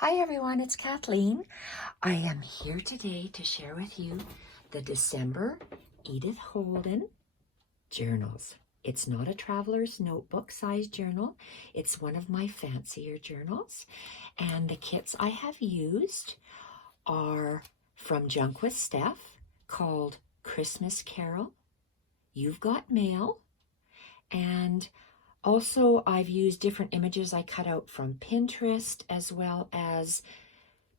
Hi everyone, it's Kathleen. I am here today to share with you the December Edith Holden journals. It's not a traveler's notebook size journal. It's one of my fancier journals. And the kits I have used are from Junk With Steph, called Christmas Carol, You've Got Mail, and also I've used different images I cut out from Pinterest, as well as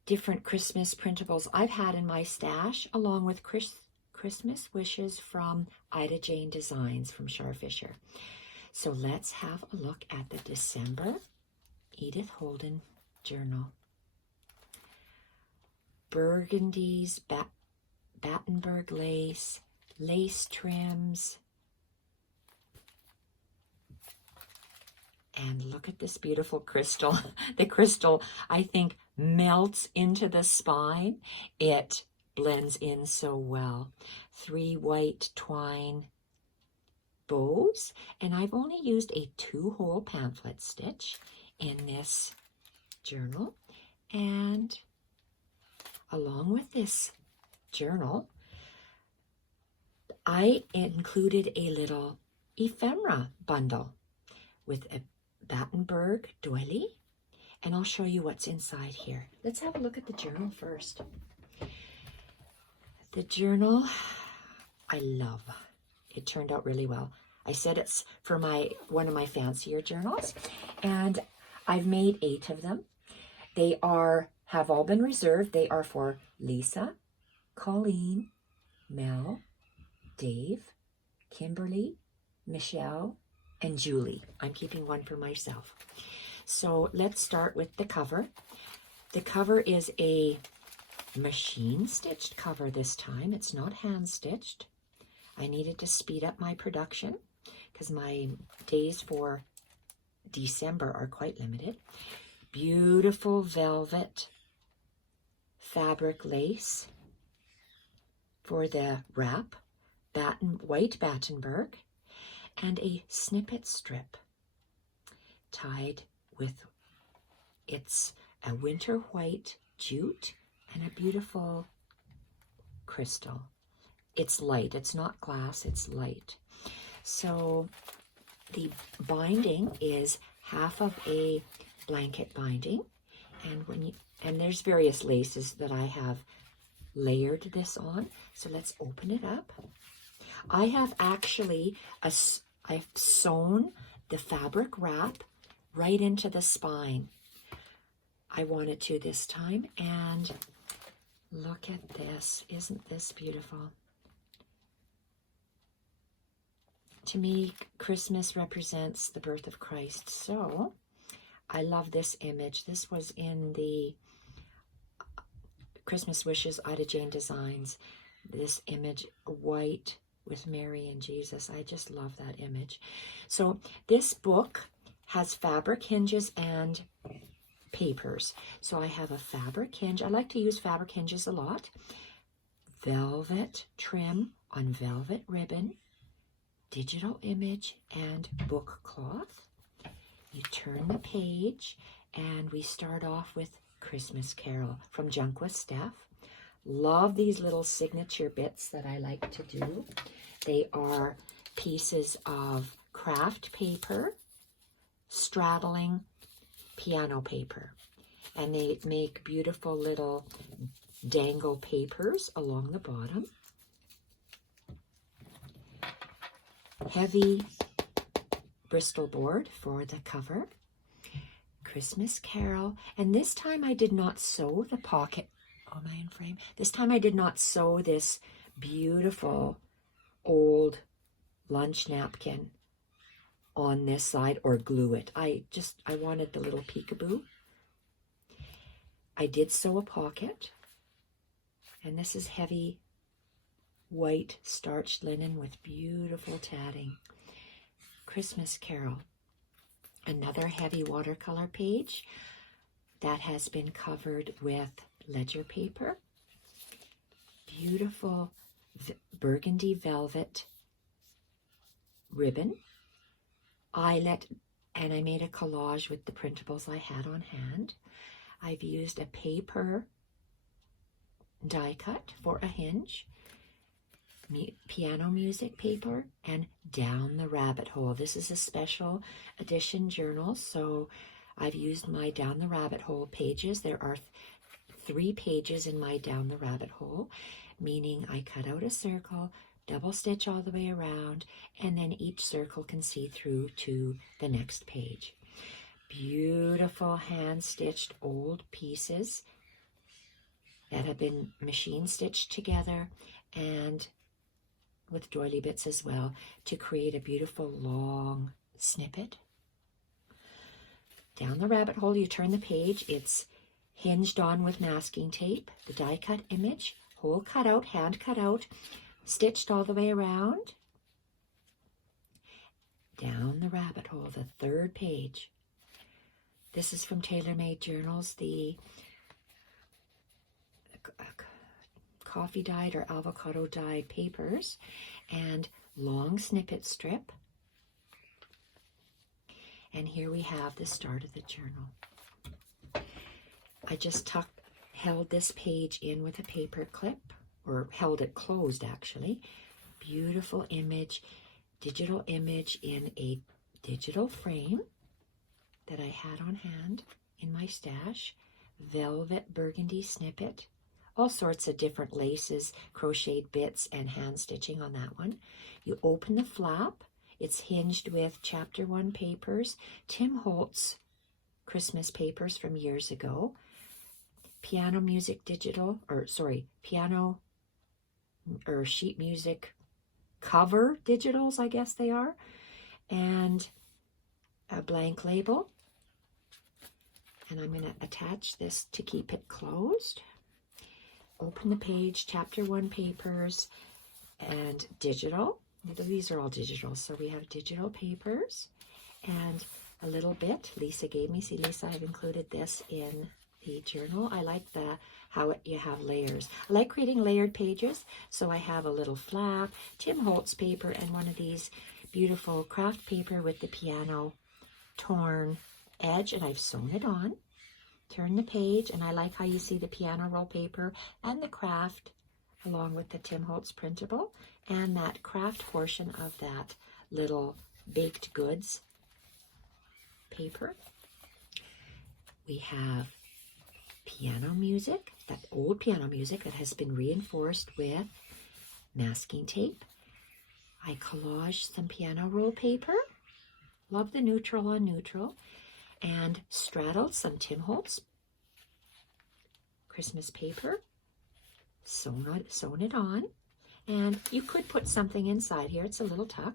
different Christmas printables I've had in my stash, along with Christmas wishes from Ida Jane Designs from Shar Fisher. So let's have a look at the December Edith Holden journal. Burgundies, Battenberg lace, lace trims, and look at this beautiful crystal. The crystal, I think, melts into the spine. It blends in so well. 3 white twine bows, and I've only used a 2-hole pamphlet stitch in this journal. And along with this journal, I included a little ephemera bundle with a Battenberg doily, and I'll show you what's inside here. Let's have a look at the journal first. The journal, I love. It turned out really well. I said it's for one of my fancier journals, and I've made 8 of them. They have all been reserved. They are for Lisa, Colleen, Mel, Dave, Kimberly, Michelle, and Julie. I'm keeping one for myself. So let's start with the cover. The cover is a machine stitched cover this time. It's not hand stitched. I needed to speed up my production because my days for December are quite limited. Beautiful velvet fabric lace for the wrap, white Battenberg, and a snippet strip tied with a winter white jute and a beautiful crystal. It's light, it's not glass, it's light. So the binding is half of a blanket binding, and there's various laces that I have layered this on. So let's open it up. I have actually I've sewn the fabric wrap right into the spine. I wanted to this time, and look at this. Isn't this beautiful? To me, Christmas represents the birth of Christ, so I love this image. This was in the Christmas Wishes Ida Jane Designs. This image, white with Mary and Jesus. I just love that image. So this book has fabric hinges and papers. So I have a fabric hinge. I like to use fabric hinges a lot. Velvet trim on velvet ribbon, digital image, and book cloth. You turn the page, and we start off with Christmas Carol from Junk With Steph. Love these little signature bits that I like to do. They are pieces of craft paper straddling piano paper, and they make beautiful little dangle papers along the bottom. Heavy Bristol board for the cover. Christmas Carol, and this time I did not sew the pocket. Oh, am I in frame? This time I did not sew this beautiful old lunch napkin on this side or glue it. I wanted the little peekaboo. I did sew a pocket, and this is heavy white starched linen with beautiful tatting. Christmas Carol, another heavy watercolor page that has been covered with ledger paper. Beautiful burgundy velvet ribbon, eyelet, and I made a collage with the printables I had on hand. I've used a paper die cut for a hinge, piano music paper, and Down the Rabbit Hole. This is a special edition journal, so I've used my Down the Rabbit Hole pages. There are 3 pages in my Down the Rabbit Hole, meaning I cut out a circle, double stitch all the way around, and then each circle can see through to the next page. Beautiful hand-stitched old pieces that have been machine stitched together and with doily bits as well to create a beautiful long snippet. Down the Rabbit Hole, you turn the page. It's hinged on with masking tape, the die cut image, hole cut out, hand cut out, stitched all the way around. Down the Rabbit Hole, the 3rd page. This is from Tailor Made Journals, the coffee dyed or avocado dyed papers and long snippet strip. And here we have the start of the journal. I just held this page in with a paper clip, or held it closed actually. Beautiful image, digital image in a digital frame that I had on hand in my stash. Velvet burgundy snippet. All sorts of different laces, crocheted bits, and hand stitching on that one. You open the flap. It's hinged with Chapter 1 papers, Tim Holtz Christmas papers from years ago, piano music digital, piano or sheet music cover digitals, I guess they are, and a blank label. And I'm going to attach this to keep it closed. Open the page, Chapter 1 papers, and digital. These are all digital, so we have digital papers and a little bit Lisa gave me. See, Lisa, I've included this in the journal. I like how you have layers. I like creating layered pages, so I have a little flap, Tim Holtz paper, and one of these beautiful craft paper with the piano torn edge, and I've sewn it on. Turn the page, and I like how you see the piano roll paper and the craft along with the Tim Holtz printable and that craft portion of that little baked goods paper. We have piano music, that old piano music that has been reinforced with masking tape. I collaged some piano roll paper. Love the neutral on neutral. And straddled some Tim Holtz Christmas paper, sewn it on, and you could put something inside here. It's a little tuck,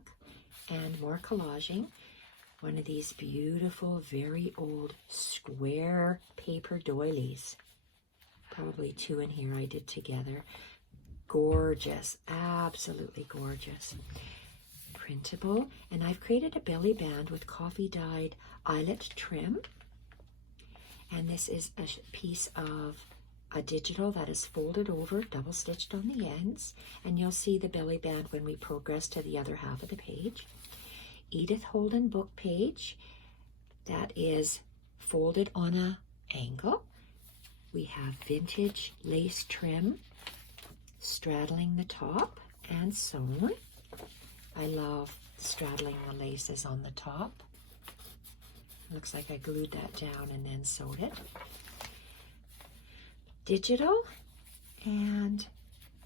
and more collaging. One of these beautiful, very old square paper doilies. Probably 2 in here I did together. Gorgeous, absolutely gorgeous. Printable, and I've created a belly band with coffee dyed eyelet trim, and this is a piece of a digital that is folded over, double stitched on the ends, and you'll see the belly band when we progress to the other half of the page. Edith Holden book page that is folded on an angle. We have vintage lace trim straddling the top and sewn. I love straddling the laces on the top. Looks like I glued that down and then sewed it. Digital and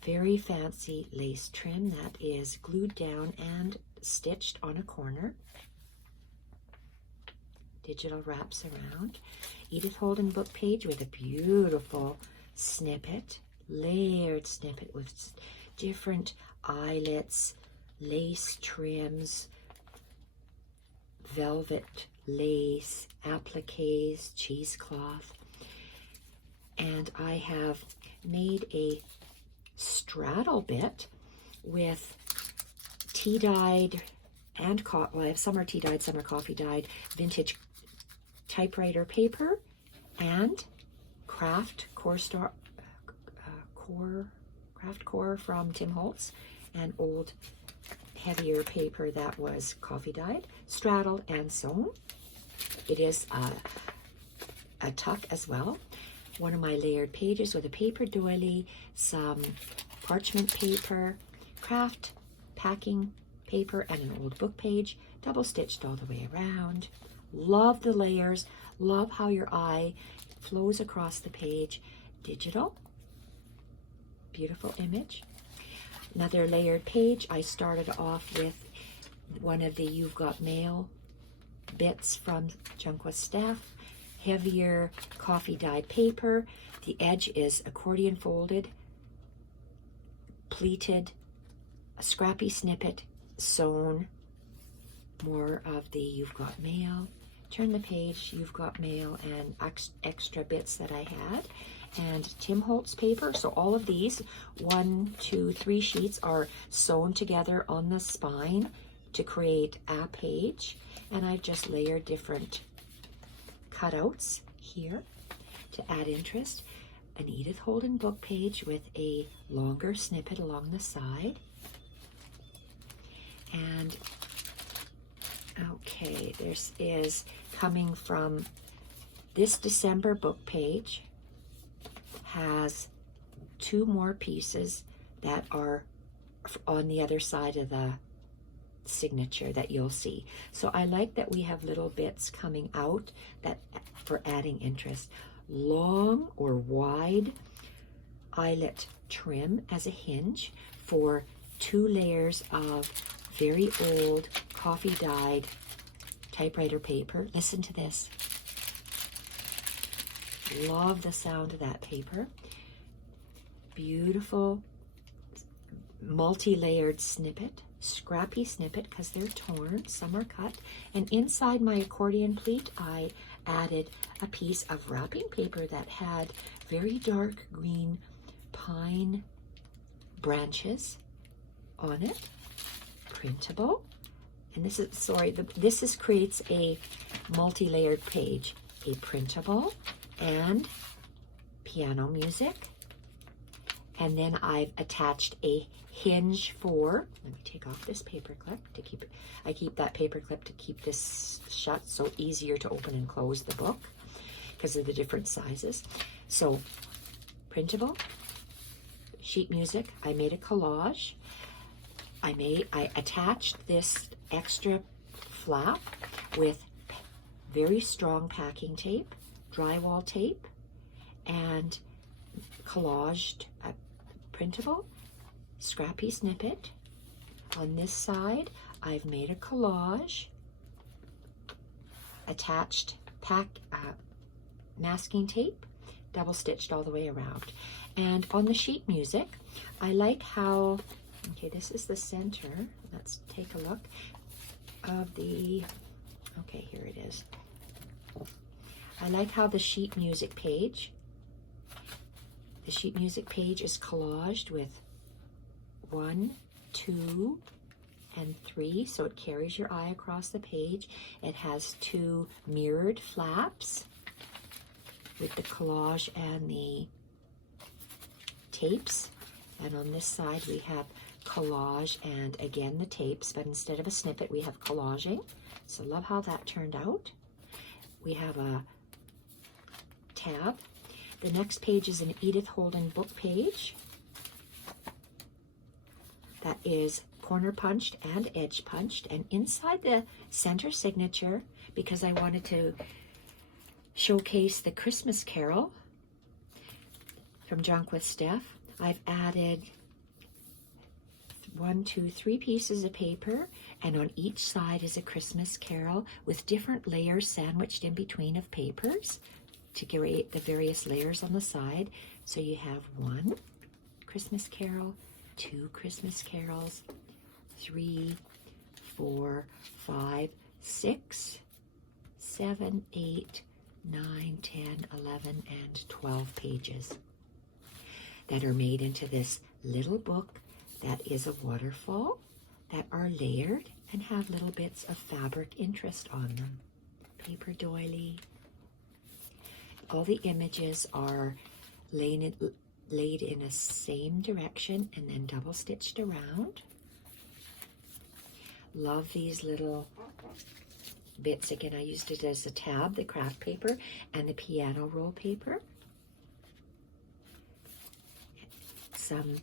very fancy lace trim that is glued down and stitched on a corner. Digital wraps around. Edith Holden book page with a beautiful snippet, layered snippet with different eyelets, lace trims, velvet lace, appliques, cheesecloth. And I have made a straddle bit with tea-dyed and I have some are tea-dyed, some are coffee-dyed, vintage typewriter paper and craft core from Tim Holtz, and old heavier paper that was coffee dyed, straddled and sewn. It is a tuck as well. One of my layered pages with a paper doily, some parchment paper, craft packing paper, and an old book page, double stitched all the way around. Love the layers. Love how your eye flows across the page. Digital. Beautiful image. Another layered page. I started off with one of the You've Got Mail bits from Junk With Steph. Heavier coffee dyed paper. The edge is accordion folded, pleated, a scrappy snippet sewn. More of the You've Got Mail. Turn the page, You've Got Mail, and extra bits that I had. And Tim Holtz paper. So all of these, 1, 2, 3 sheets are sewn together on the spine to create a page. And I've just layered different cutouts here to add interest. An Edith Holden book page with a longer snippet along the side. And okay, this is coming from this December book page. Has 2 more pieces that are on the other side of the signature that you'll see. So I like that we have little bits coming out that for adding interest. Long or wide eyelet trim as a hinge for 2 layers of very old coffee dyed typewriter paper. Listen to this. Love the sound of that paper. Beautiful multi-layered snippet, scrappy snippet because they're torn, some are cut. And inside my accordion pleat, I added a piece of wrapping paper that had very dark green pine branches on it. Printable. And this is, sorry, this is creates a multi-layered page. A printable and piano music. And then I've attached a hinge for, let me take off this paper clip to keep it, I keep that paper clip to keep this shut, so easier to open and close the book because of the different sizes. So printable, sheet music, I made a collage. I attached this extra flap with very strong packing tape, drywall tape, and collaged a printable scrappy snippet. On this side, I've made a collage, attached masking tape, double stitched all the way around. And on the sheet music, I like how, okay, this is the center. Let's take a look of the, okay, here it is. I like how the sheet music page is collaged with 1, 2, and 3, so it carries your eye across the page. It has 2 mirrored flaps with the collage and the tapes. And on this side we have collage and again the tapes, but instead of a snippet we have collaging. So love how that turned out. We have a tab. The next page is an Edith Holden book page that is corner punched and edge punched, and inside the center signature, because I wanted to showcase the Christmas Carol from Junk With Steph, I've added 1, 2, 3 pieces of paper, and on each side is a Christmas Carol with different layers sandwiched in between of papers to create the various layers on the side. So you have 1 Christmas Carol, 2 Christmas Carols, 3, 4, 5, 6, 7, 8, 9, 10, 11, and 12 pages that are made into this little book that is a waterfall that are layered and have little bits of fabric interest on them. Paper doily. All the images are laid in a same direction and then double stitched around. Love these little bits. Again, I used it as a tab, the craft paper, and the piano roll paper. Some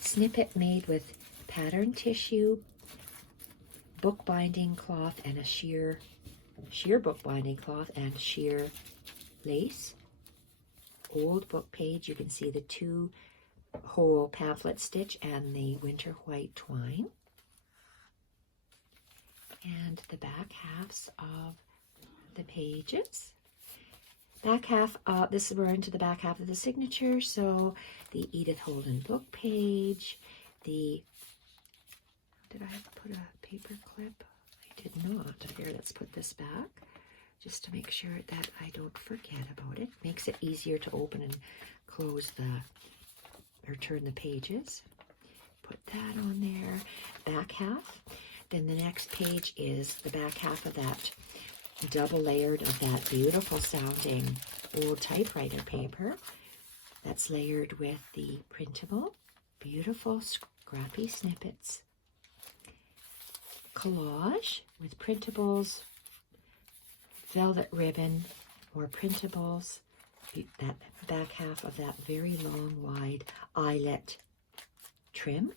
snippet made with pattern tissue, bookbinding cloth, and a sheer bookbinding cloth, and sheer lace. Old book page, you can see the 2-hole pamphlet stitch and the winter white twine. And the back halves of the pages. Back half, we're into the back half of the signature, so the Edith Holden book page, did I put a paper clip? I did not. Here, let's put this back, just to make sure that I don't forget about it. Makes it easier to open and close or turn the pages. Put that on there. Back half. Then the next page is the back half of that double layered of that beautiful sounding old typewriter paper. That's layered with the printable, beautiful scrappy snippets. Collage with printables, velvet ribbon, more printables, that back half of that very long, wide eyelet trim.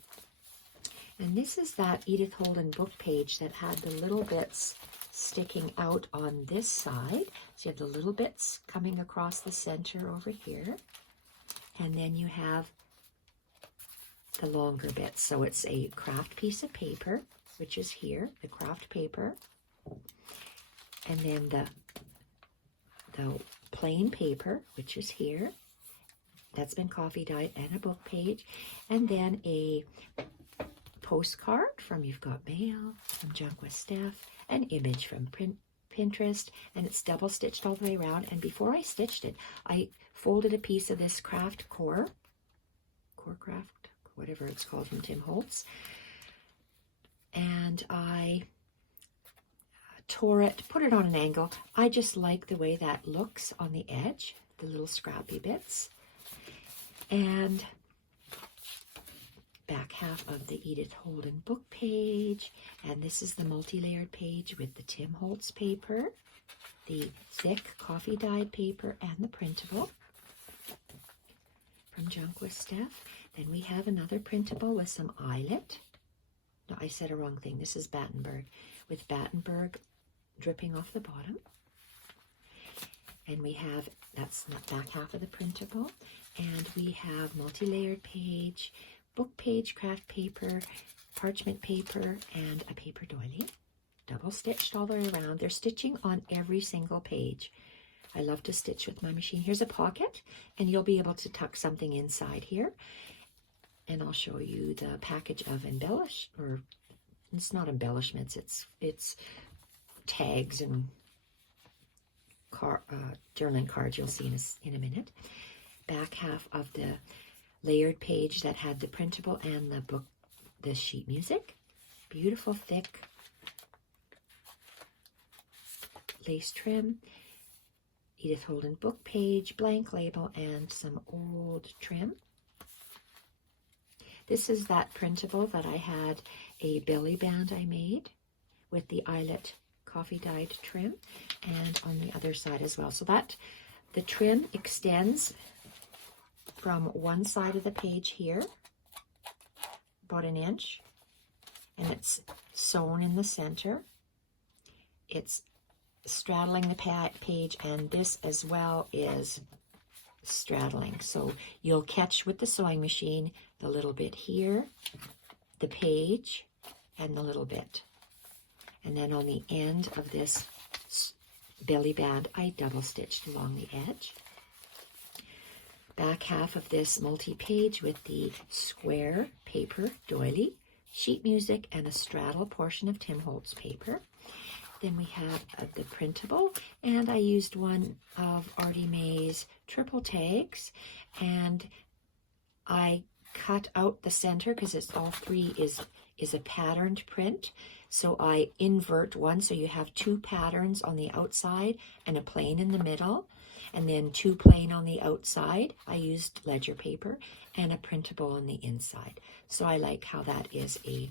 And this is that Edith Holden book page that had the little bits sticking out on this side. So you have the little bits coming across the center over here. And then you have the longer bits. So it's a craft piece of paper, which is here, the craft paper. And then the plain paper, which is here. That's been coffee dyed, and a book page. And then a postcard from You've Got Mail, from Junk With Steph, an image from Pinterest, and it's double stitched all the way around. And before I stitched it, I folded a piece of this craft core craft, whatever it's called, from Tim Holtz, and I tore it, put it on an angle. I just like the way that looks on the edge, the little scrappy bits. And back half of the Edith Holden book page, and this is the multi-layered page with the Tim Holtz paper, the thick coffee dyed paper, and the printable from Junk With Steph. Then we have another printable with some eyelet. No, I said a wrong thing. This is Battenberg, with Battenberg dripping off the bottom. And we have, that's the back half of the printable, and we have multi-layered page, book page, craft paper, parchment paper, and a paper doily, double stitched all the way around. They're stitching on every single page. I love to stitch with my machine. Here's a pocket, and you'll be able to tuck something inside here. And I'll show you the package of it's not embellishments, it's tags and journaling cards you'll see in a minute. Back half of the layered page that had the printable and the sheet music. Beautiful thick lace trim. Edith Holden book page, blank label, and some old trim. This is that printable that I had a belly band I made with the eyelet coffee dyed trim, and on the other side as well. So that the trim extends from one side of the page here, about an inch, and it's sewn in the center. It's straddling the page, and this as well is straddling. So you'll catch with the sewing machine the little bit here, the page, and the little bit. And then on the end of this belly band, I double stitched along the edge. Back half of this multi-page with the square paper doily, sheet music, and a straddle portion of Tim Holtz paper. Then we have the printable, and I used one of Artie May's triple tags, and I cut out the center because it's all three is a patterned print. So I invert one, so you have two patterns on the outside and a plain in the middle, and then two plain on the outside. I used ledger paper, and a printable on the inside. So I like how that is a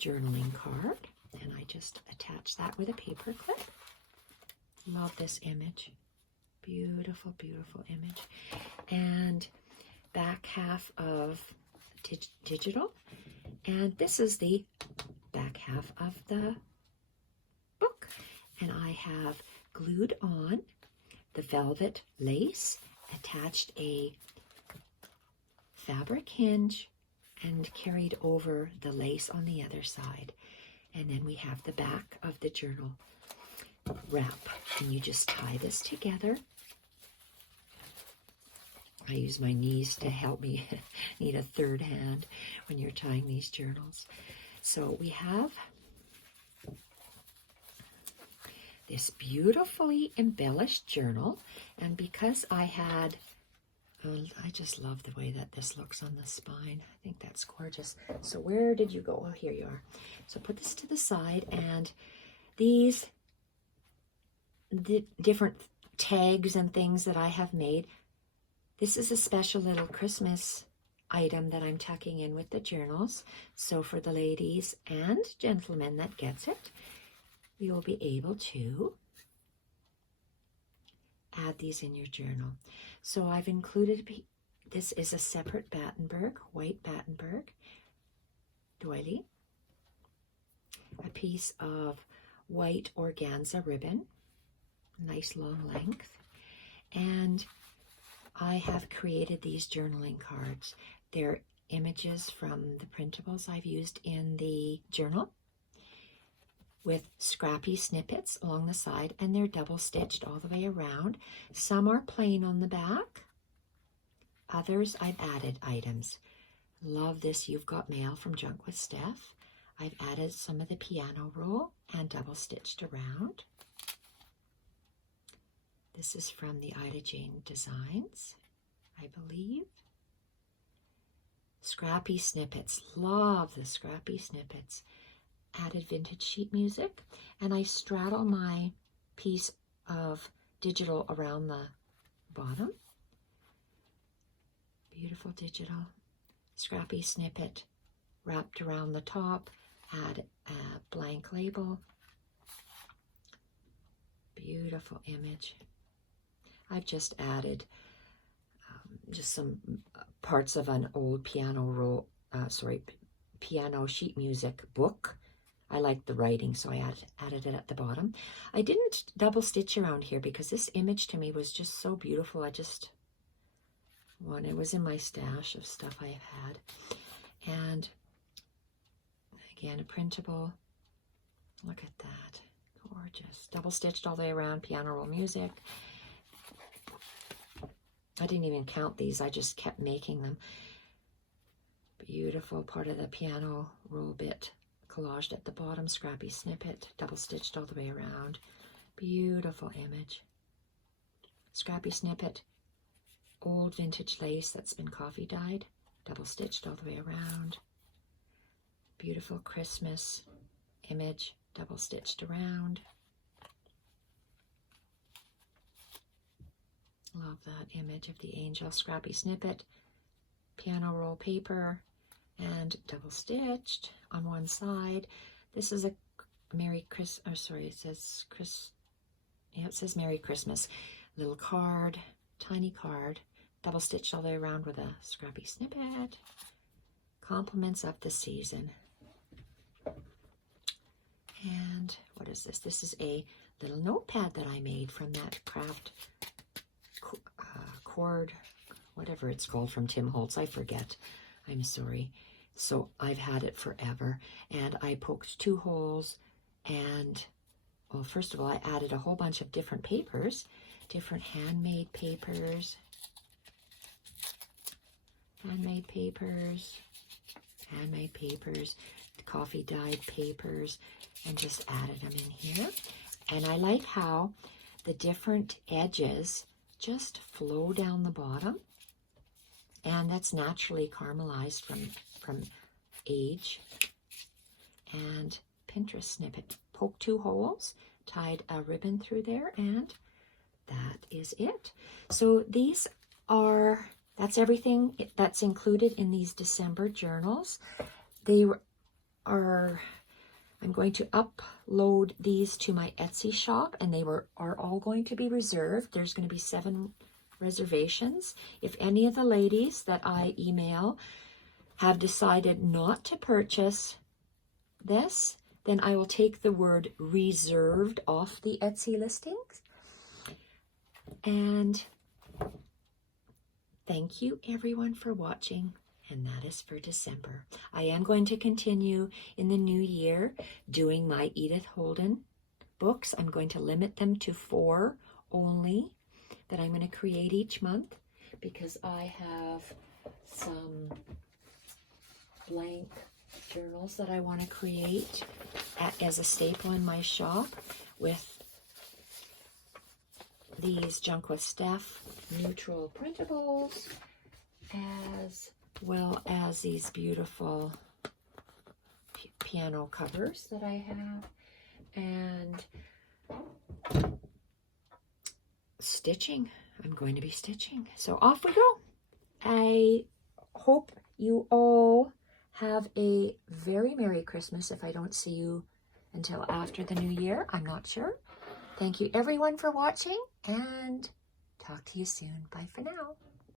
journaling card. And I just attach that with a paper clip. Love this image. Beautiful, beautiful image. And back half of digital. And this is the back half of the book. And I have glued on the velvet lace, attached a fabric hinge, and carried over the lace on the other side. And then we have the back of the journal wrap. And you just tie this together. I use my knees to help me. Need a third hand when you're tying these journals. So we have this beautifully embellished journal. And because I had, I just love the way that this looks on the spine. I think that's gorgeous. So where did you go? Oh, here you are. So put this to the side, and these different tags and things that I have made. This is a special little Christmas item that I'm tucking in with the journals. So for the ladies and gentlemen that gets it, you will be able to add these in your journal. So I've included, this is a separate Battenberg, white Battenberg doily, a piece of white organza ribbon, nice long length, and I have created these journaling cards. They're images from the printables I've used in the journal with scrappy snippets along the side, and they're double stitched all the way around. Some are plain on the back. Others I've added items. Love this You've Got Mail from Junk With Steph. I've added some of the piano roll and double stitched around. This is from the Ida Jane Designs, I believe. Scrappy snippets. Love the scrappy snippets. Added vintage sheet music, and I straddle my piece of digital around the bottom. Beautiful digital. Scrappy snippet wrapped around the top. Add a blank label. Beautiful image. I've just added just some parts of an old piano sheet music book. I liked the writing, so I added it at the bottom. I didn't double stitch around here because this image to me was just so beautiful. I just wanted, it was in my stash of stuff I have had. And again, a printable. Look at that. Gorgeous. Double stitched all the way around, piano roll music. I didn't even count these. I just kept making them. Beautiful part of the piano roll bit. Collaged at the bottom, scrappy snippet, double stitched all the way around. Beautiful image. Scrappy snippet, old vintage lace that's been coffee dyed, double stitched all the way around. Beautiful Christmas image, double stitched around. Love that image of the angel. Scrappy snippet, piano roll paper, and double stitched on one side. This is a Merry Christmas, it says it says Merry Christmas. Little card, tiny card, double stitched all the way around with a scrappy snippet. Compliments of the season. And what is this? This is a little notepad that I made from that craft cord, whatever it's called, from Tim Holtz. I forget. I'm sorry. So I've had it forever, and I poked 2 holes, and, well, first of all, I added a whole bunch of different papers, different handmade papers, coffee dyed papers, and just added them in here. And I like how the different edges just flow down the bottom, and that's naturally caramelized from age. And Pinterest snippet. Poke 2 holes, tied a ribbon through there, and that is it. So that's everything that's included in these December journals. They are I'm going to upload these to my Etsy shop, and they are all going to be reserved. There's going to be 7 reservations. If any of the ladies that I email have decided not to purchase this, then I will take the word reserved off the Etsy listings. And thank you everyone for watching. And that is for December. I am going to continue in the new year doing my Edith Holden books. I'm going to limit them to 4 only that I'm going to create each month, because I have some blank journals that I want to create as a staple in my shop, with these Junk With Steph neutral printables, as well as these beautiful piano covers that I have, and stitching. I'm going to be stitching. So off we go. I hope you all have a very Merry Christmas if I don't see you until after the new year. I'm not sure. Thank you everyone for watching, and talk to you soon. Bye for now.